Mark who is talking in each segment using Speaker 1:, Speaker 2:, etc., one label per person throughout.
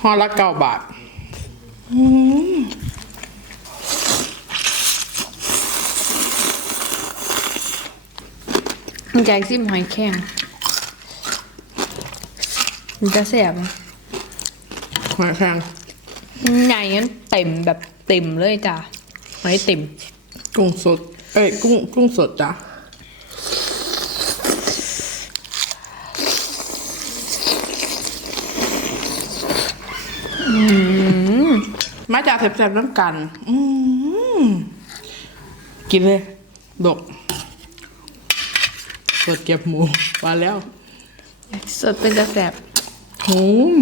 Speaker 1: ห่อละเก้าบาท
Speaker 2: มันใจซิมหอยแข็งมันจะแสบไหม
Speaker 1: หอยแครง
Speaker 2: ใหญ่งั้นเต็มแบบเต็มเลยจ้ะหอยเต็ม
Speaker 1: กุ้งสด เอ้ยกุ้งกุ้งสดจ้ะ มาจากแสบๆน้ำกันอืมกินเลย ดก สดเก็บหมูมาแล้ว
Speaker 2: สดเป็นจะแสบ
Speaker 1: อืม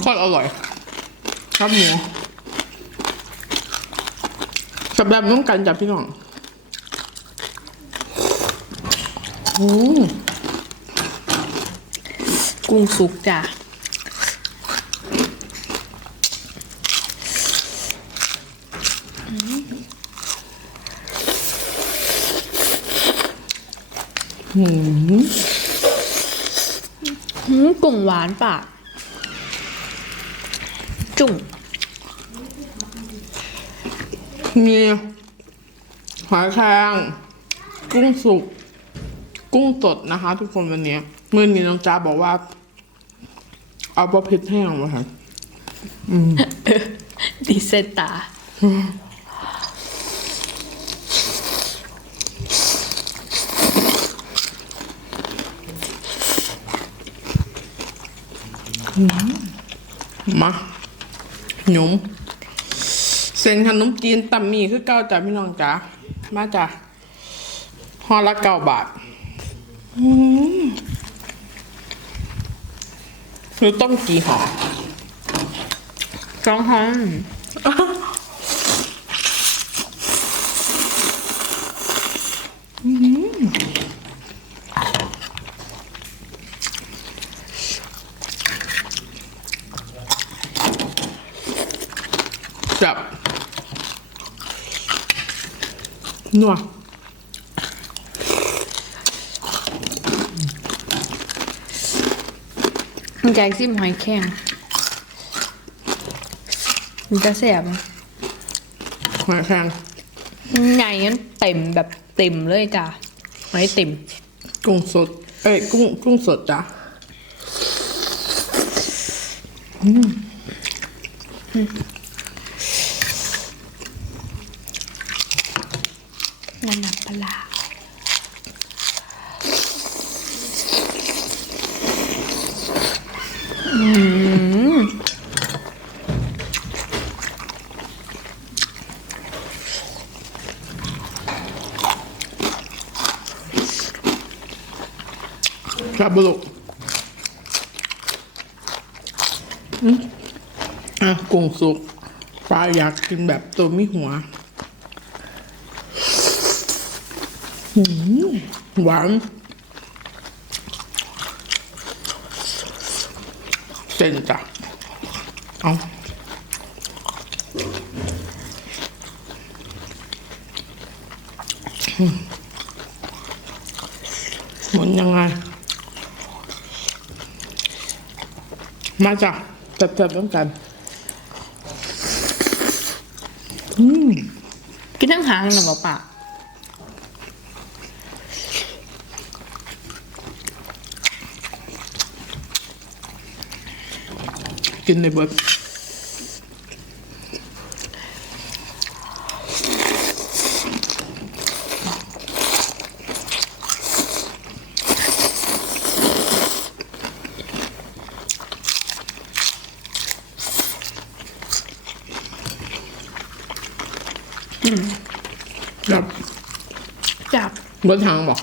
Speaker 1: โคตรอร่อยครับหมูกับแบบน้ำกันจับพี่น้องอืม
Speaker 2: กุ้งสุกจ้ะ
Speaker 1: หืม
Speaker 2: หืมกุ้งหวานปะจุ่ม
Speaker 1: มีหอยแครงกุ้งสุก กุ้งสดนะคะ ทุกคนวันนี้เมื่อนี้น้องจ้าบอกว่า เอาปลาเผ็ดแห้งมาค่ะ
Speaker 2: ดิเซตา
Speaker 1: มาหยุมเส้นขนมจีนตำหมี่คือเก้าจ้ะพี่น้องจ้ามาจ้ะห่อละเก้าบาท อืมหรือต้มกี่ห่อ
Speaker 2: จ้องห้อง
Speaker 1: จับนัว
Speaker 2: มัน ใจซิมหอยแข็งมันจะแสบไหม
Speaker 1: หอยแครง
Speaker 2: ใหญ่งั้นเต็มแบบเต็มเลยจ้ะหอยเต็ม
Speaker 1: กุ้งสด เอ้ยกุ้งกุ้งสดจ้ะ
Speaker 2: นั่นนับปลา
Speaker 1: ครับบุลุกอืมอะกุ้งสุกปลาอยากกินแบบตัวไม่หัวหืมหวานเส้นจ้ะเอาอืมหมุนยังไง มาจ้ะเติบๆต้องกัน
Speaker 2: กินทั้งหางนะบอกปะ
Speaker 1: กินในเบิร์ด จับ
Speaker 2: จับ
Speaker 1: เบิร์ดทางบอก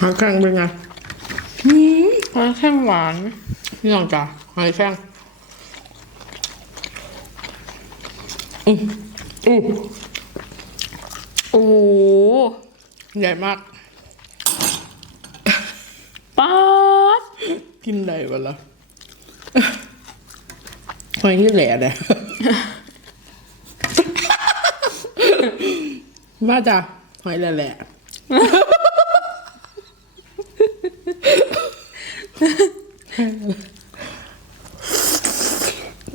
Speaker 1: หางแข้งเป็นไง
Speaker 2: หอยแข็งหวาน
Speaker 1: นี่ลองจ้ะหอยแข้งอืออู้
Speaker 2: โอ้โห
Speaker 1: ใหญ่มาก
Speaker 2: ป๊าด
Speaker 1: กินได้ปะล่ะหอยที่แหล่เนี่ยมาจ้ะหอยแหล่ๆ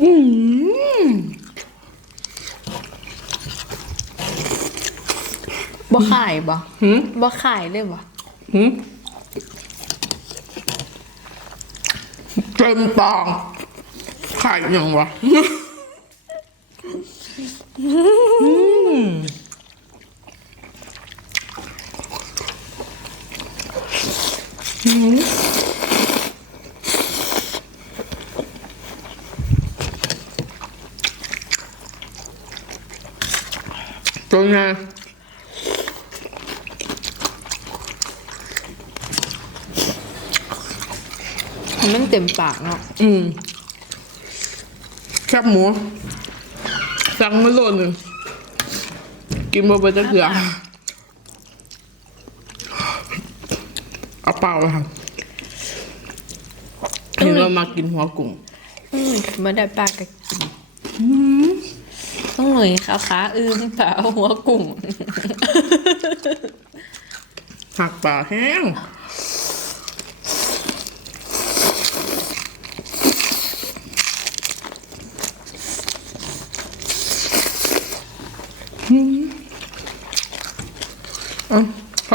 Speaker 1: อืม
Speaker 2: บ่ขายบ่
Speaker 1: หืม
Speaker 2: บ่ขายเลยบ่
Speaker 1: หืมเต็มปองไข่ยังวะตรงไง
Speaker 2: มันเต็มปากเนาะ
Speaker 1: อืมแคบหมูสั่งมาโลหนึ่งกินมาไปจะเกลือเอาเปล่าเลยค่ะเห็นว่ามากินหัวกุ้ง
Speaker 2: อืมบ่ได้ปากก็กินต้องหน่อยขาขาอึ้งแต่เอาหัวกุ้ง
Speaker 1: หักปลาแห้ง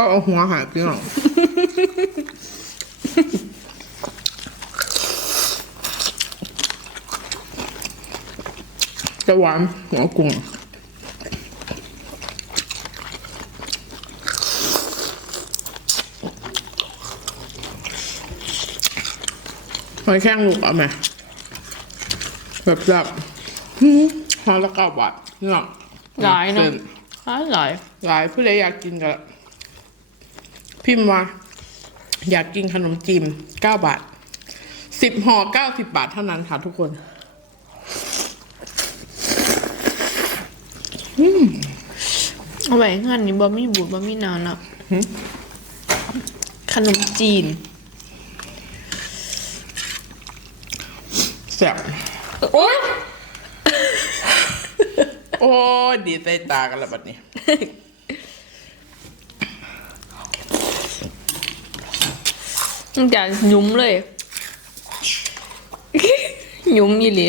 Speaker 1: เขาเอาหัวหายไปหรอจะหวานหัวกุ้งหอยแข้งลูกเอาไหมแบบแบบหืมหอละเก้าบาทเนาะ
Speaker 2: หลายเนาะ
Speaker 1: ส้
Speaker 2: ขายหลาย
Speaker 1: หลายผู้ใดอยากกินก็ พิมพ์มาอยากกินขนมจีนเก้าบาทสิบห่อเก้าสิบบาทเท่านั้นค่ะทุกคน
Speaker 2: เอาไว้งานนี้บ่มีบูดบ่มีนานเนาะขนมจีน
Speaker 1: แซ่บ
Speaker 2: โอ๊ย
Speaker 1: โอ้ยดีใจตากันแล้วบัดนี้
Speaker 2: มันจะยุ้มเลยยุ้มยี่หลี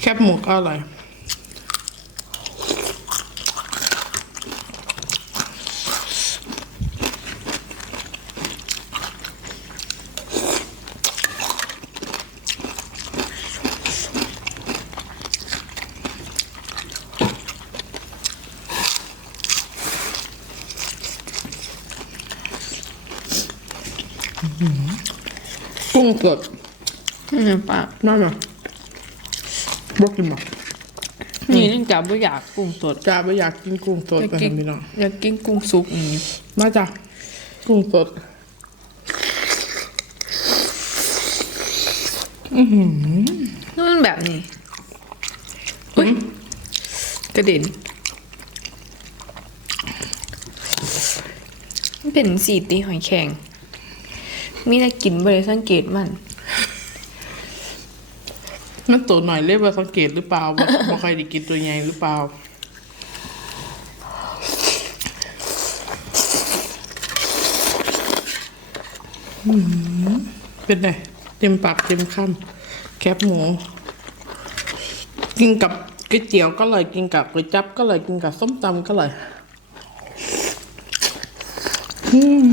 Speaker 1: แคบหมูก็อร่อย กุ้งสด
Speaker 2: นี่ปาก
Speaker 1: นั่นน่ะบอกกินมา
Speaker 2: นี่นี่จับว่าอยากกุ้งสด
Speaker 1: จ้าไม่อยากกินกุ้งสด
Speaker 2: อยาก
Speaker 1: ไป
Speaker 2: กิน
Speaker 1: ทำไม่น้อง
Speaker 2: อยากกินกุ้งสุกอย่างนี้
Speaker 1: มาจ้ะกุ้งสด
Speaker 2: นี่มันแบบนี้อุ้ยกระเด็นมันเป็นสีตีหอยแข็ง มีแต่กินบริสังเกตมัน
Speaker 1: มันตัวหน่อยเรียกว่าสังเกตหรือเปล่าว่าว่ใครได้กินตัวใหญ่หรือเปล่า เป็นไงเต็มปากเต็มคำแคบหมู กินกับก๋วยเตี๋ยวก็เลยกินกับก๋วยจั๊บก็เลยกินกับส้มตำก็เลยอืม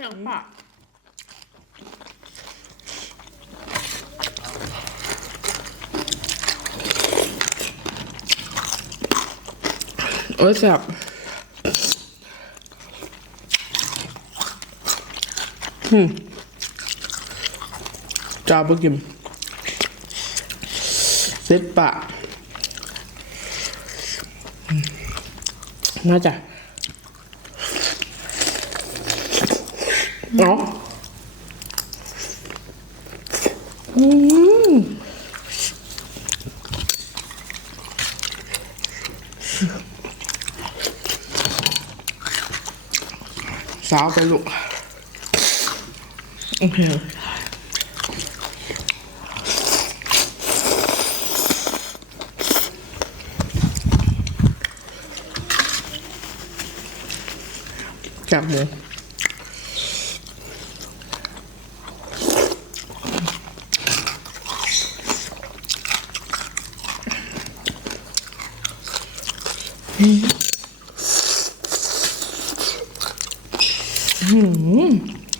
Speaker 1: อยากปาก โอ้ยแซ่บอืมจาบกิมเซ็ตปะน่าจะเนาะอืม สาวไปลูกโอ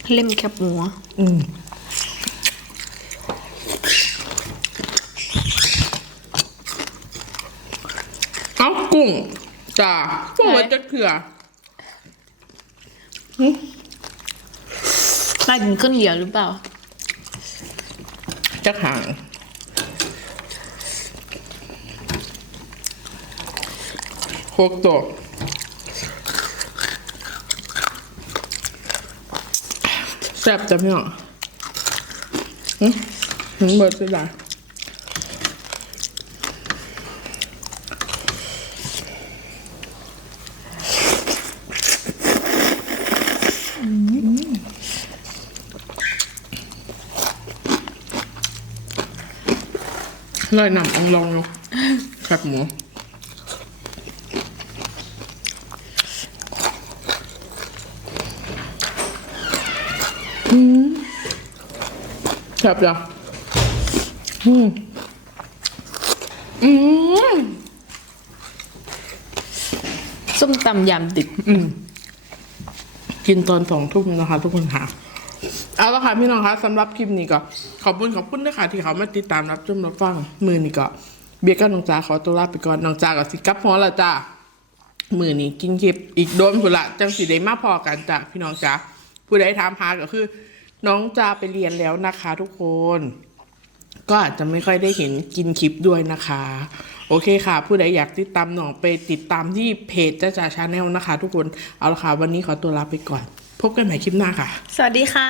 Speaker 1: เคจับหมู
Speaker 2: เล่มแคบหมู
Speaker 1: อืมเอากุ้งจ้ากุ้งไว้จะเถื่อ
Speaker 2: น่ากินข้าวเหนียวหรือเปล่า
Speaker 1: จะห่างหกตัว แซ่บจ้ะพี่น้องหึหึเบิร์ดสิล่ะลอยนำองลองเนาะครับหมู แซ่บจ้ะอืมอืม
Speaker 2: ส้มตำยำดึก
Speaker 1: อืม กินตอนสองทุ่มนะคะ ทุกคนค่ะ เอาละค่ะพี่น้องคะสำหรับคลิปนี้ก็ ขอบคุณขอบคุณด้วยค่ะที่เขามาติดตามรับชมรับฟัง มือนี้ก็ เบียร์กับน้องจ้าขอตัวลาไปก่อนน้องจ้ากับสิกลับพอละจ้ามือนี้กินคลิปอีกโดนผุนละจังสีได้มาพอกันจ้ะพี่น้องจ้า ผู้ใดถามหาก็คือ น้องจ้าไปเรียนแล้วนะคะทุกคน ก็อาจจะไม่ค่อยได้เห็นกินคลิปด้วยนะคะ โอเคค่ะ ผู้ใดอยากติดตามหน้องไปติดตามที่เพจจ้าจ๋าชาแนลนะคะ ทุกคนเอาละค่ะวันนี้ขอตัวลาไปก่อน พบกันใหม่คลิปหน้าค่ะ
Speaker 2: สวัสดีค่ะ